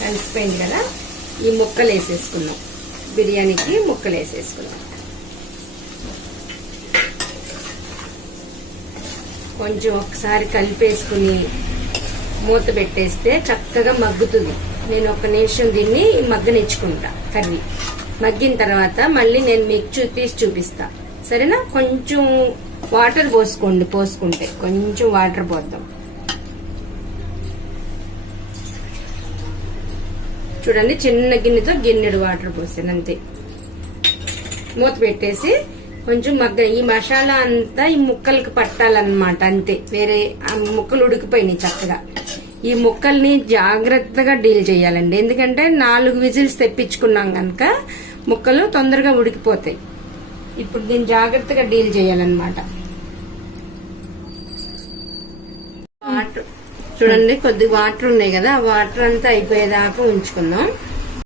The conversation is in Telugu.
కలిసిపోయింది కదా, ఈ ముక్కలు వేసేసుకున్నాం. బిర్యానీకి ముక్కలు వేసేసుకున్నాం. కొంచెం ఒకసారి కలిపేసుకుని మూత పెట్టేస్తే చక్కగా మగ్గుతుంది. నేను 1 నిమిషం దీన్ని మగ్గనిచ్చుకుంటా. కర్రీ మగ్గిన తర్వాత మళ్ళీ నేను మీకు తీసి చూపిస్తా, సరేనా? కొంచెం వాటర్ పోసుకుంటే కొంచెం వాటర్ పోద్దాం. చూడండి, చిన్న గిన్నెతో గిన్నెడు వాటర్ పోసాను అంతే. మూత పెట్టేసి కొంచెం ఈ మసాలా అంతా ఈ ముక్కలకి పట్టాలన్నమాట, అంతే. వేరే ముక్కలు ఉడికిపోయినాయి చక్కగా. ఈ ముక్కల్ని జాగ్రత్తగా డీల్ చేయాలండి, ఎందుకంటే 4 విజిల్స్ తెప్పించుకున్నాం కనుక ముక్కలు తొందరగా ఉడికిపోతాయి. ఇప్పుడు దీన్ని జాగ్రత్తగా డీల్ చేయాలన్నమాట. వాటర్ చూడండి, కొద్దిగా వాటర్ ఉన్నాయి కదా, ఆ వాటర్ అంతా అయిపోయేదాకా ఉంచుకుందాం.